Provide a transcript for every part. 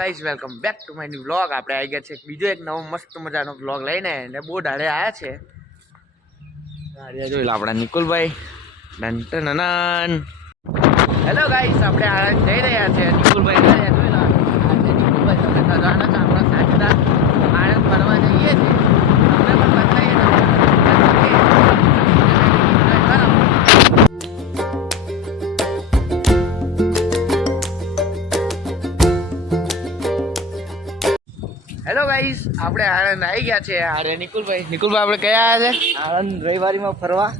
Guys welcome back to my new vlog. આપણે આવી ગયા છે બીજો એક નવો મસ્ત મજાનો વ્લોગ લઈને ને બહુ ઢાળે આવ્યા છે. જોઈ લો આપણા નિકુલભાઈ. હેલો ગાઈઝ, આપણે આણંદ જઈ રહ્યા છે. નિકુલભાઈ જોઈ લો આજે નિકુલભાઈ તમે જવાના છો આપણા સાચતા આણંદ ફરવા જઈએ છીએ. તમને પણ બતાવીએ હેલો ગાઈસ, આપણે આણંદ આવી ગયા છે. અરે નિકુલભાઈ આપણે કયા આવ્યા છે? આણંદ રવિવારીમાં ફરવા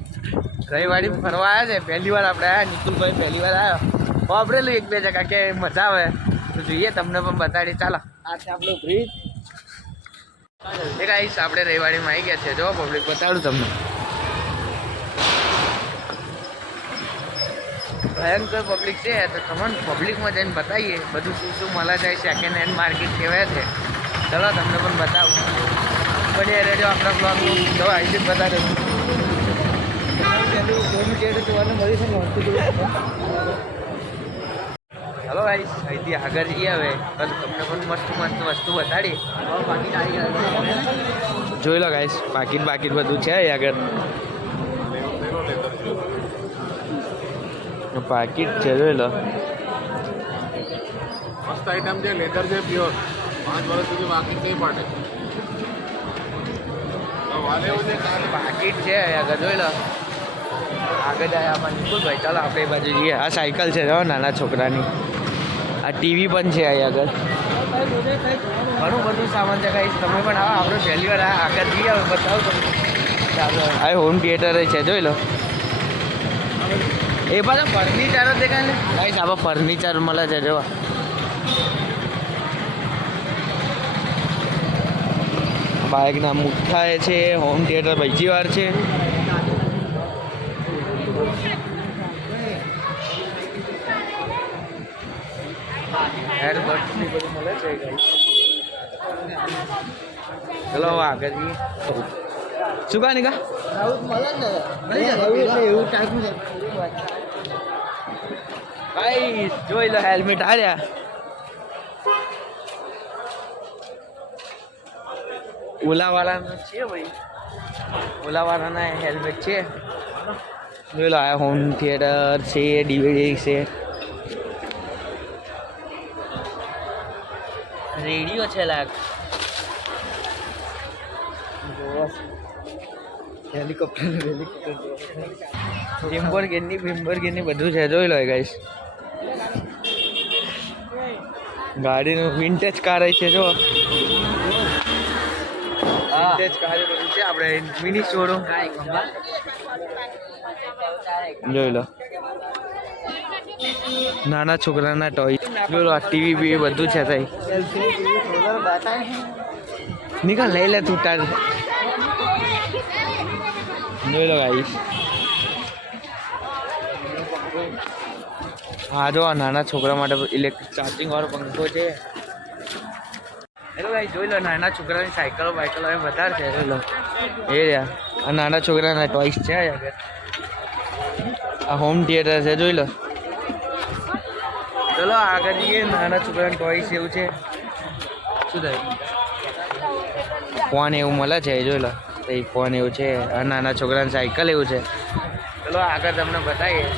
આવ્યા છે. પહેલી વાર આપણે આવ્યા. નિકુલભાઈ પહેલી વાર આવ્યો. વાપરેલું એક બે જગ્યા કે મજા આવે તો જોઈએ, તમને પણ બતાડી. ચાલો, આ છે આપણો બ્રિજ. ગાઈસ આપણે રવિવારીમાં આવી ગયા છે. જો પબ્લિક બતાડું તમને. ભયંકર પબ્લિક છે. તો તમને પબ્લિકમાં જઈને બતાવીએ બધું શું શું મળે છે. સેકન્ડ હેન્ડ માર્કેટ કહેવાય છે. ચલો તમને પણ બતાવું. બની રેડિયો આપણા બ્લોગનું જો આઈડી બતાવે. હલો ગાઈસ, અહીંથી આગળ જઈએ હવે. બસ તમને પણ મસ્ત વસ્તુ બતાડી. જોઈ લો ગાઈસ, પાકીટ બધું છે આગળ. પાકીટ છે, જોઈ લો. મસ્ત આઈટમ છે, લેધર છે, પ્યોર. 5 વર્ષ સુધી પાકીટ નહીં પાડે. પાકીટ છે આગળ, જોઈ લો. આગળ જાય આમાં નિકુલભાઈ. ચાલો આપણે એ બાજુ જઈએ. આ સાયકલ છે જો નાના છોકરાની. આ ટીવી પણ છે અહીં આગળ. ઘણું બધું સામાન છે ગાઈસ. તમે પણ આવો. આપણે પહેલી વાર આગળ જઈએ બતાવું તમને. ચાલો, આ હોમ થિયેટર છે, જોઈ લો. એ પાછા ફર્નિચર જ દેખાય ને ગાઈસ. આમાં ફર્નિચર મળે છે જોવા. બાઇકના મુઠ્ઠા છે. હોમ થિયેટર બીજી વાર છે. એરબડ્સની બધું મળે છે ગાઈસ. ચલો આગળ જઈએ. શું કહા નિકા એવું ટાઈપનું છે. ગાઈસ જોઈ લો, હેલ્મેટ હાર્યા. ઓલાવાળાનો છે ભાઈ. ઓલાવાળાના હેલ્મેટ છે. જોઈ લો, આ હોમ થિયેટર છે, ડીવીડી છે, રેડિયો છે લાગ. લિમ્બોર્ગિની બધું છે, જોઈ લો ગાઈસ. ગાડીનું વિન્ટેજ કાર છે જો. વિન્ટેજ કાર બધું છે. આપણે મિની શોરૂમ જોઈ લો. નાના છોકરાના ટોય જોઈ લો. આ ટીવી બીવી બધું છે તઈ. નિકાલ લઈ લે તું તાર. જોઈ લો ગાઈસ. હા જો, આ નાના છોકરા માટે ઇલેક્ટ્રિક ચાર્જિંગ વાળો પંખો છે. હેલો ગાઈસ, જોઈ લો નાના છોકરાની સાયકલો બાયકલો એ વધારે છે. જોઈ લો એ રહ્યા. આ નાના છોકરાના ટોયસ છે આગળ. આ હોમ થિયેટર છે, જોઈ લો. ચલો આગળ જઈએ. નાના છોકરાના ટોયસ એવું છે. શું થાય? ફોન એવું મળે છે, જોઈ લો. એ ફોન એવું છે. આ નાના છોકરાની સાયકલ એવું છે. ચલો આગળ તમને બતાવીએ.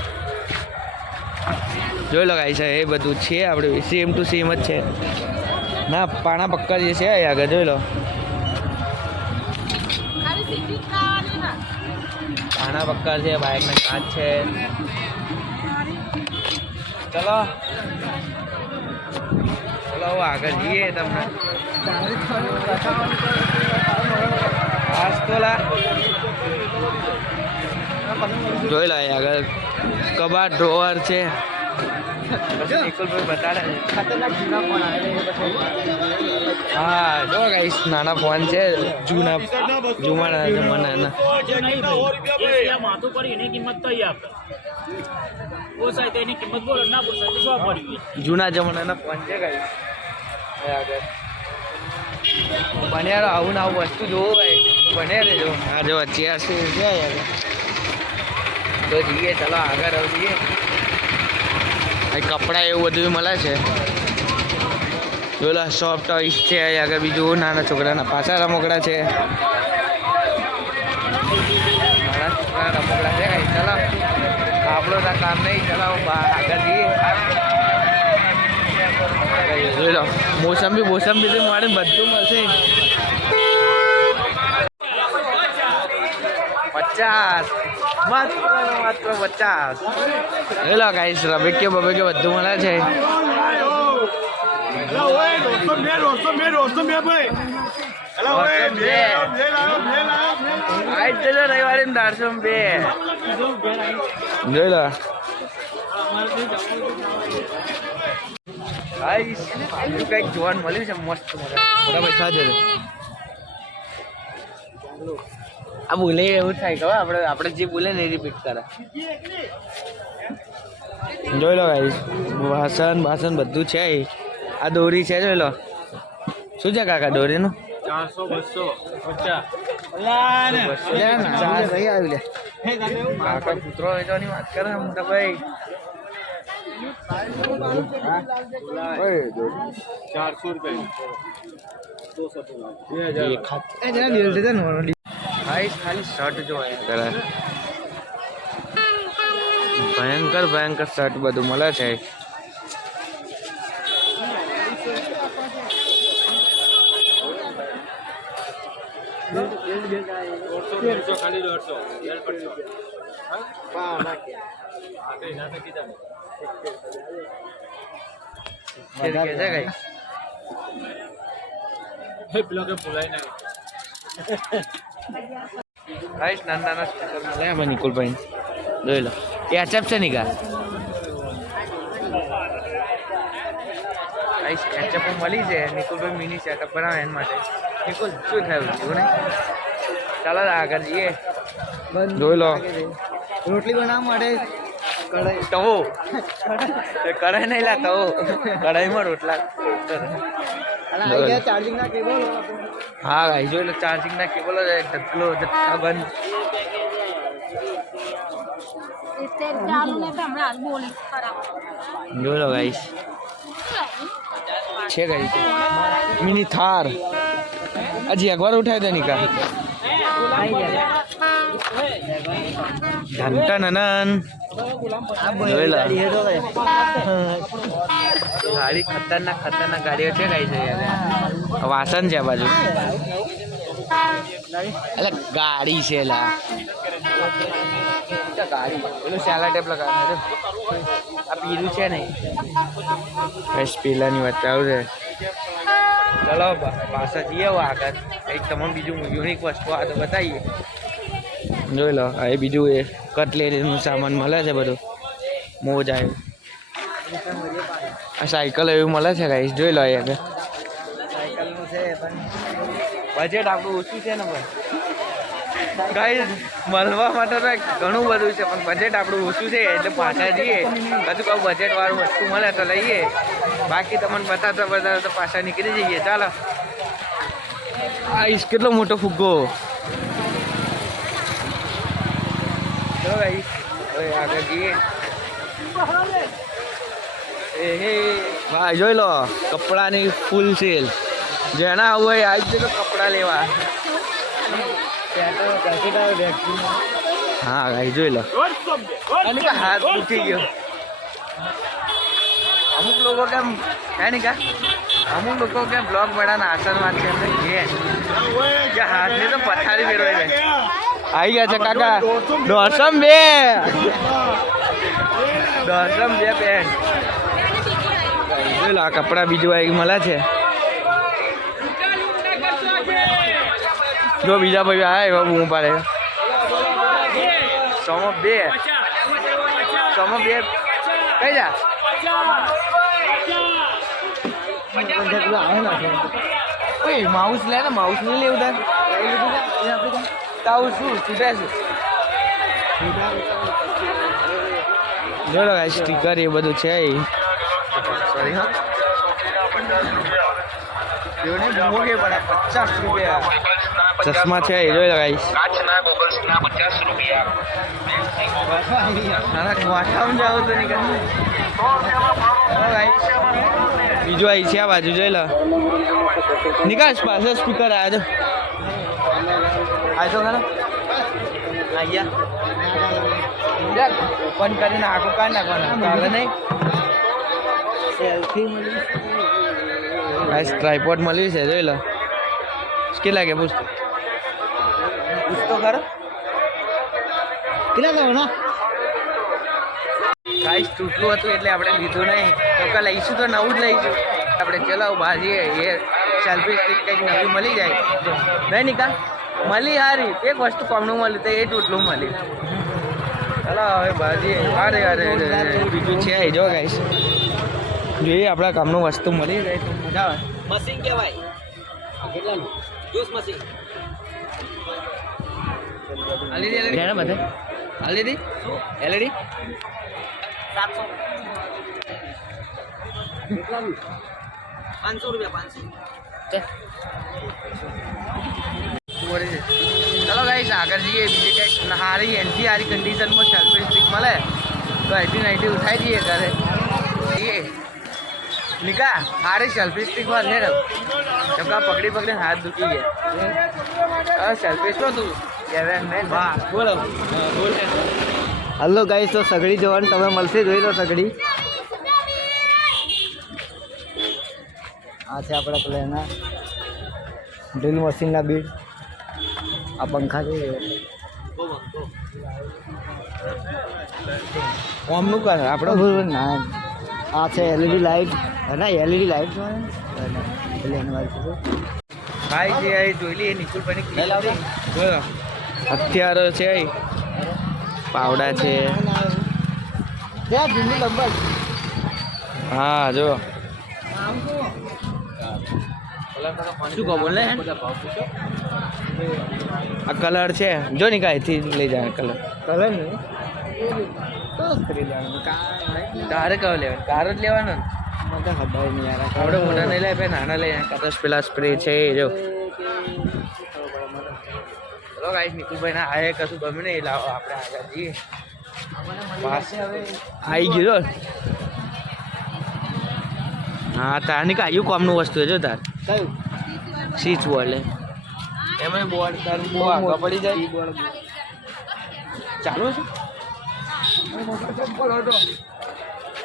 જોઈ લો ગાઈસ, એ બધું છે આપણે સેમ ટુ સેમ જ છે. ના પાણા પક્કા જે છે આગળ, જોઈ લો. પાણા પક્કા છે. બાઇકના કાચ છે. ચલો આગળ જઈએ. તમને જોઈ લો આગળ કબાટ ડ્રોવર છે. નિકુલભાઈ બતાડે. હા જો ગાઈસ, નાના ફોન છે. જૂના જમાનાના. જૂના જમાનાના ફોન છે ગાઈસ. આગળ બન્યા આવું ને આવું વસ્તુ જોવો ભાઈ, બન્યા રહેજો. આ જો ચેર છે તો જઈએ. ચલો આગળ જઈએ. કપડાં એવું બધું મળે છે. પેલા સોફ્ટ ટોયસ છે અહીં આગળ, બીજું નાના છોકરાના પાછા રમકડા છે, નાના છોકરાના રમકડા છે કઈ. ચાલો આપણો તો કામ નહીં, ચલાવો આગળ જઈએ. જોઈ લો મોસંબી મોસંબી મળે, બધું મળશે. 50 માત્ર 50. હેલો ગાઈસ, રબેકે બબેકે બધું મળે છે. રવિવારે 402 જોઈ લો ગાઈસ, કંઈક જોવાનું મળ્યું છે મસ્ત બરાબર. ખાજો આ બોલે એવું થાય કે આપણે જે બોલે ને એ રિપીટ કરે. જોઈ લો ગાઈસ, વાસણ બધું છે. આ દોરી છે, જોઈ લો. શું છે કાકા દોરીનું? 400 કાકા કૂતરો વેચવાની વાત કરે મોટા ભાઈ. 400 રૂપિયા. ખાલી શર્ટ જોવા કરે, ભયંકર ભયંકર શર્ટ બધું મળે છે. નાના સ્પીકર મળે એમાં નિકુલભાઈ, જોઈ લો. એ એચએફ છે નિકા, એચએફ મળી છે. નિકુલભાઈ મિની સેટઅપ બનાવે એના માટે. નિકુલ શું થયું એવું નહીં? ચાલો આગળ જઈએ. જોઈ લો રોટલી બનાવવા માટે કઢાઈ, તવો કઢાઈ નહીં લા, તવો કઢાઈમાં રોટલા. ચાર્જિંગ ના કેબલ. હા ભાઈ જોઈ લો, ચાર્જિંગ ના કેબલ ઢગલો જથ્થાબંધ. જોઈ લો ગાઈસ, છે ગાઈસ મિની થાર. હજી એકવાર ઉઠાવી દે નિકા. ધનટનન જોઈ લો, ગાડી ખતરનાક ગાડીઓ છે ગાઈ છે. વાસણ છે આ બાજુ, એટલે ગાડી છે લા, ગાડી પેલું સેલા ટેપ લગાવે. આ પીરું છે ને, બસ પેલાની વાત ચાલુ છે. ચલો પાછા જઈએ આગળ, કંઈક તમને બીજું યુનિક વસ્તુ આ તો બતાવીએ. જોઈ લો એ બીજું એ કટલેરીનું સામાન મળે છે બધું. મોજ આવ્યું. આ સાયકલ એવું મળે છે ગાઈસ, જોઈ લો અહીંયા સાયકલનું છે પણ બજેટ આપણું ઓછું છે ને ભાઈ. ગાઈસ મળવા માટે તો ઘણું બધું છે, પણ બજેટ આપણું ઓછું છે એટલે પાછા જઈએ. કશું કહું બજેટ વાળું વસ્તુ મળે તો લઈએ, બાકી તમને બતાવતા તો પાછા નીકળી જઈએ. ચાલો આઈસ કેટલો મોટો ફુગ્ગો. ચલો ગાઈસ હવે આગળ જઈએ. ભાઈ જોઈ લો કપડાની ફૂલ સેલ. જેના આવું હોય આવી જજો કપડાં લેવા. હા ભાઈ જોઈ લો, હાથ દુખી ગયો. અમુક લોકો કેમ હે ને કા, અમુક લોકો કેમ બ્લોગ મેળાના આસનમાં છે કે હાથની તો પથારી ફેરવાઈ જાય. આવી ગયા છે કાકા 202 પેન્ટ. જોઈ લો આ કપડા બીજું આવી મળે છે. જો બીજા ભાઈ આ એવા બૂમ પાડે. 102 કઈ જા માઉસ લે ને, માઉસ નહીં લેવું તાર શું છૂટે છે. જોડો સ્ટીકર એ બધું છે. સોરી હા, 50 રૂપિયા ચશ્મા છે એ જોઈ લો ગાઈસ. ના ગોઠામાં જાવ તો નહીં. બીજું આવી છે આ બાજુ જોઈ લો નિકાસ પાસે સ્પીકર આવ્યો તો ખરો અહીંયા ઓપન કરીને આખું કાઢ નાખવાનું હવે નહીં સેલ્ફી મળી ટ્રાયપોડ મળ્યું છે જોઈ લો કેટલા કે પૂછતો પૂછતો ખરો કેટલા લેવાના ગાઈસ તૂટલું હતું એટલે આપણે લીધું નહીં તો કે લઈશું તો નવું જ લઈશું આપણે ચલાવ બાજીએ એ સેલ્ફી સ્ટિક કંઈક નવી મળી જાય નહીં નિકા મળી હારી એક વસ્તુ કોમનું મળ્યું તો એ તૂટલું મળ્યું ચલો હવે બાજીએ અરે અરે બીજું છે એ જો ગાઈસ જોઈએ આપણા કામનું વસ્તુ મળી જાય તો મજા આવે મશીન કહેવાય કેટલાનું જ્યુસ મશીન લેના બધે એલઈડી એલઈડી 700 કેટલાનું 500 રૂપિયા 500 ચલો ગાઈસ આગળ જઈએ બીજી કંઈક સારી એનથી સારી કન્ડિશનમાં સેલ્ફી સ્ટિક મળે તો 80-90 ઉઠાઈ દઈએ ઘરે જઈએ નિકા સારી સેલ્ફી સ્ટિકમાં લે કેમ કે પકડી પકડીને હાથ દુખી ગયા સેલ્ફી શું તું વાહ બોલો બોલ હલો ગાઈસ તો સગડી જોવાનું તમે મળશે જોઈ લો સગડી આ છે આપણા પેલા ડ્રીલ મશીનના બીડ આ પંખા છે ઓમનું કર આપણો બરોબર ના આ છે એલઈડી લાઇટ ના એલઈડી લાઇટ એટલે એનું ભાઈ જે અહીં જોઈ લઈએ નિકુલભાઈ બોલો હથિયારો છે પાવડા છે હા જો શું કહો બોલે આ કલર છે જો ની કાંઈથી લઈ જાય કલર કલર ને તારે કયો લેવાનો કાર જ લેવાનો ને મને ખબર નહીં યાર આપણે મોટા નહીં લે નાના લઈ કદાચ પેલા સ્પ્રે છે એ જો ચલો ગાઈસ નિકુલભાઈ ના આ કશું ગમે નહીં લાવો આપણે આગળ જઈએ આવી ગયું હા તારની કાયું કામનું વસ્તુ છે જો તાર કયું સ્વિચ બોર્ડ એમાં બોર્ડ તારું બહુ આગળ પડી જાય ચાલુ છે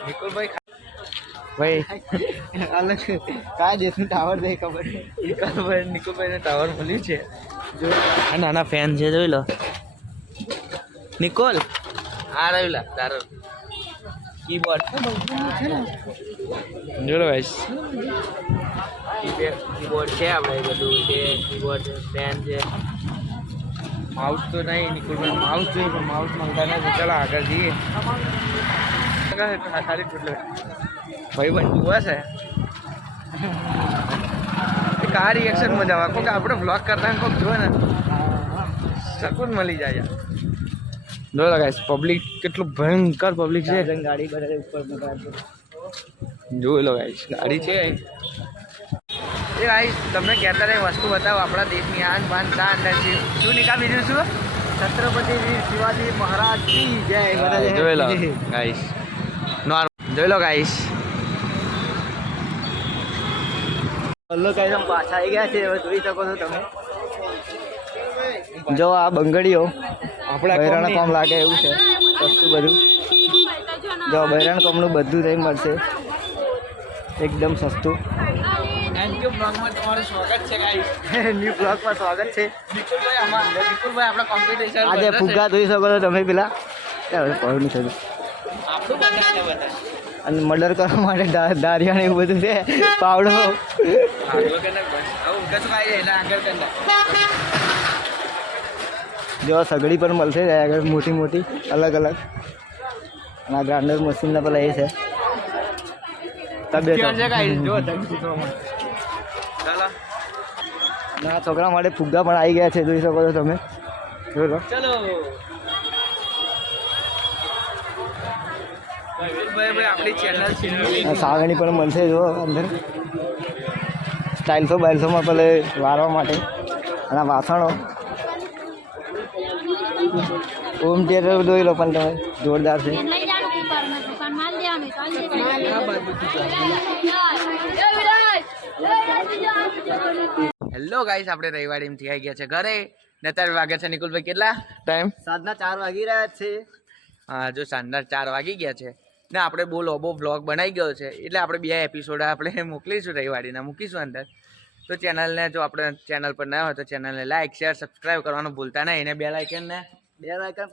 નિકુલભાઈ ભાઈ અલગ કયા દેશનું ટાવર દે ખબર નિકુલભાઈને ટાવર મળ્યું છે જો આ નાના ફેન છે જોઈ લો નિકોલ આ રહ્યું તારો કીબોર્ડ જોડો ગાઈસ કીબોર્ડ છે આપણે બધું છે કીબોર્ડ ફેન છે માઉસ તો નહીં નિકુલભાઈ માઉસ જોઈએ પણ માઉસ માંગતા નથી ચાલો આગળ જઈએ સારી ભાઈ બંધ જુએ છે કાર રિએક્શન મજા આવે કોઈક આપણે બ્લોગ કરતા કોઈક જુએ ને શકૂન મળી જાય જો ગાઈસ પબ્લિક કેટલું ભયંકર પબ્લિક છે ગાડી બધા ઉપર જોઈ લો ગાઈસ ગાડી છે એ ગાઈસ તમને કહેતા રહે વસ્તુ બતાવો આપણા દેશની આન બાન શાન છે શું નિકા બીજું શું છત્રપતિ વીર શિવાજી મહારાજ કી જય બધા જોઈ લો ગાઈસ જોઈ લો ગાઈસ હલો ગાઈસ हम પાછા આવી ગયા છે હવે જોઈ શકો છો તમે જો આ બંગડીઓ આપણા બૈરાણા કામ લાગે એવું છે સસ્તું બધું જો બૈરાણ કામનું બધું થઈ મળશે એકદમ સસ્તું થેન્ક યુ બ્લોગમાં તમારું સ્વાગત છે ગાઈસ ન્યૂ બ્લોગમાં સ્વાગત છે નિકુલભાઈ આપણા કોમ્પિટિશન આજે ફુગ્ગા જોઈ શકો છો તમે પેલા પડ્યું નહીં થતું આપણું બધા અને મર્ડર કરવા માટે દારિયા ને એવું બધું છે પાવડો આગળ કને બસ આવું કશું કાઈ એટલે આગળ કને જો સગડી પણ મળશે આગળ મોટી મોટી અલગ અલગ અને આ ગ્રાઇન્ડર મશીનના પેલા એ છે તબિયત ના છોકરા માટે ફુગ્ગા પણ આવી ગયા છે જોઈ શકો છો તમે જોઈ લો ચલો ભાઈ આપણી ચેનલ છે સાગણી પણ મળશે જો અંદર સ્ટાઇલ્સો બાઇલ્સોમાં પેલે વારવા માટે અને આ વાસણો હોમ થિયેટર જોઈ લો પણ તમે જોરદાર છે હેલો ગાઈસ, આપણે રવિવાડીમાંથી આવી ગયા છે ઘરે ને અત્યારે વાગ્યા છે નિકુલભાઈ કેટલા ટાઈમ? સાંજના 4 વાગી રહ્યા છે. હા, જો સાંજના 4 વાગી ગયા છે ને આપણે બહુ લોબો વ્લોગ બનાવી ગયો છે એટલે આપણે 2 એપિસોડ આપણે મોકલીશું રવિવાડીના, મૂકીશું અંદર. તો ચેનલને જો આપણે ચેનલ પર ના હોય તો ચેનલને લાઈક શેર સબસ્ક્રાઈબ કરવાનું ભૂલતા નહીં અને બેલ આઇકનને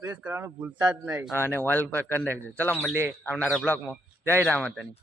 પ્રેસ કરવાનું ભૂલતા જ નહીં. અને ઓલ પર કરી નાખજો. ચલો મળીએ આવનારા બ્લોગમાં. જય રામ માતાની.